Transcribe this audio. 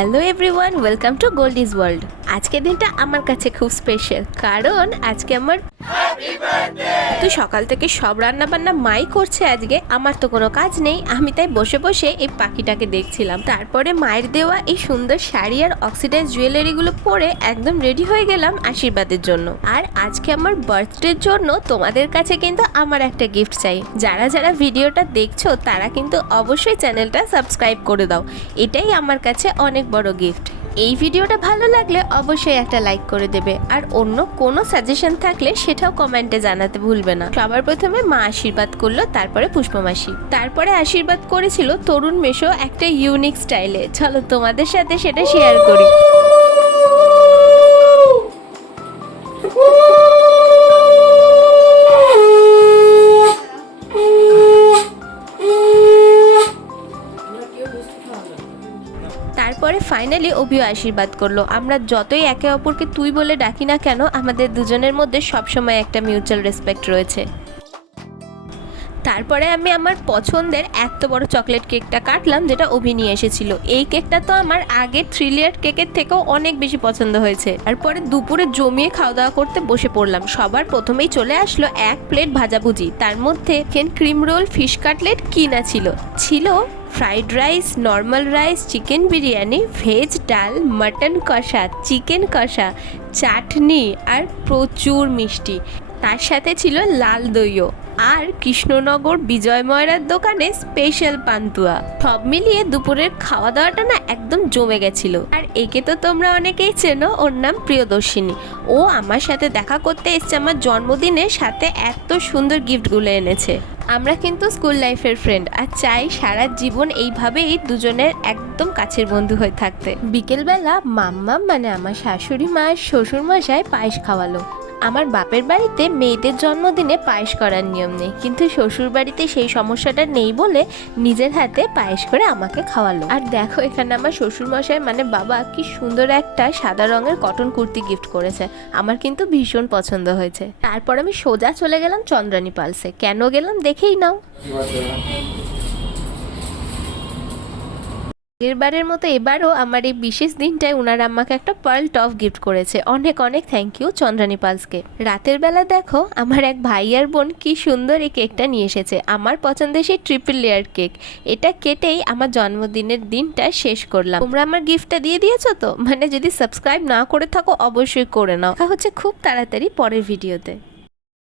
Hello everyone, welcome to Goldie's world. আজকের দিনটা আমার কাছে খুব স্পেশাল, কারণ আজকে আমার তো সকাল থেকে সব রান্না বান্না মাই করছে। আজকে আমার তো কোনো কাজ নেই, আমি তাই বসে বসে এই পাখিটাকে দেখছিলাম। তারপরে মায়ের দেওয়া এই সুন্দর শাড়ি আর অক্সিডাইজ জুয়েলারিগুলো পরে একদম রেডি হয়ে গেলাম আশীর্বাদের জন্য। আর আজকে আমার বার্থডের জন্য তোমাদের কাছে কিন্তু আমার একটা গিফট চাই। যারা যারা ভিডিওটা দেখছো তারা কিন্তু অবশ্যই চ্যানেলটা সাবস্ক্রাইব করে দাও, এটাই আমার কাছে অনেক বড় গিফট। এই ভিডিওটা ভালো লাগলে অবশ্যই একটা লাইক করে দেবে, আর অন্য কোনো সাজেশন থাকলে সেটাও কমেন্টে জানাতে ভুলবে না। সবার প্রথমে মা আশীর্বাদ করলো, তারপরে পুষ্পমাসি, তারপরে আশীর্বাদ করেছিল তরুণ মেশো একটা ইউনিক স্টাইলে। চলো তোমাদের সাথে সেটা শেয়ার করি। তারপরে ফাইনালি অভিও আশীর্বাদ করলো। আমরা যতই একে অপরকে তুই বলে ডাকি না কেন, আমাদের দুজনের মধ্যে সবসময় একটা মিউচুয়াল রেসপেক্ট রয়েছে। তারপরে আমি আমার পছন্দের এত বড় চকলেট কেকটা কাটলাম, যেটা অভি নিয়ে এসেছিল। এই কেকটা তো আমার আগের 3 লেয়ার কেকের থেকেও অনেক বেশি পছন্দ হয়েছে। তারপরে দুপুরে জমিয়ে খাওয়া দাওয়া করতে বসে পড়লাম। সবার প্রথমেই চলে আসলো 1 প্লেট ভাজাভুজি, তার মধ্যে ক্রিম রোল, ফিশ কাটলেট কিনা ছিল fried rice, normal rice, chicken biryani, veg ডাল, মাটন কষা, চিকেন কষা, চাটনি আর প্রচুর মিষ্টি। তার সাথে ছিল লাল দইও, আর কৃষ্ণনগর বিজয় ময়রার দোকানে স্পেশাল পান্তুয়া। সব মিলিয়ে দুপুরের খাওয়া দাওয়াটা না একদম জমে গেছিল। আর একে তো তোমরা অনেকেই চেনো, ওর নাম প্রিয়দর্শিনী। ও আমার সাথে দেখা করতে এসছে আমার জন্মদিনে, সাথে এত সুন্দর গিফটগুলো এনেছে। আমরা কিন্তু স্কুল লাইফের ফ্রেন্ড, আর চাই সারা জীবন এইভাবেই দুজনের একদম কাছের বন্ধু হয়ে থাকতে। বিকেলবেলা মাম্মা মানে আমার শাশুড়ি মা শ্বশুর মশাই পায়েস খাওয়ালো। আমার বাপের বাড়িতে মেয়েদের জন্মদিনে পায়েস করার নিয়ম নেই, কিন্তু শ্বশুর বাড়িতে সেই সমস্যাটা নেই বলে নিজের হাতে পায়েস করে আমাকে খাওয়ালো। আর দেখো এখানে আমার শ্বশুর মশাই মানে বাবা কি সুন্দর একটা সাদা রঙের কটন কুর্তি গিফট করেছে, আমার কিন্তু ভীষণ পছন্দ হয়েছে। তারপর আমি সোজা চলে গেলাম চন্দ্রানী পালসে। কেন গেলাম দেখেই নাও। এবারের মতো এবারও আমার এই বিশেষ দিনটায় ওনারা আমাকে একটা পার্ল টপ গিফট করেছে। অনেক অনেক থ্যাংক ইউ চন্দ্রানী পালসকে। রাতের বেলা দেখো আমার এক ভাই আর বোন কি সুন্দর এই কেকটা নিয়ে এসেছে, আমার পছন্দের সেই ট্রিপল লেয়ার কেক। এটা কেটেই আমার জন্মদিনের দিনটা শেষ করলাম। তোমরা আমার গিফটটা দিয়ে দিয়েছো তো? মানে যদি সাবস্ক্রাইব না করে থাকো অবশ্যই করে নাও। দেখা হচ্ছে খুব তাড়াতাড়ি পরের ভিডিওতে।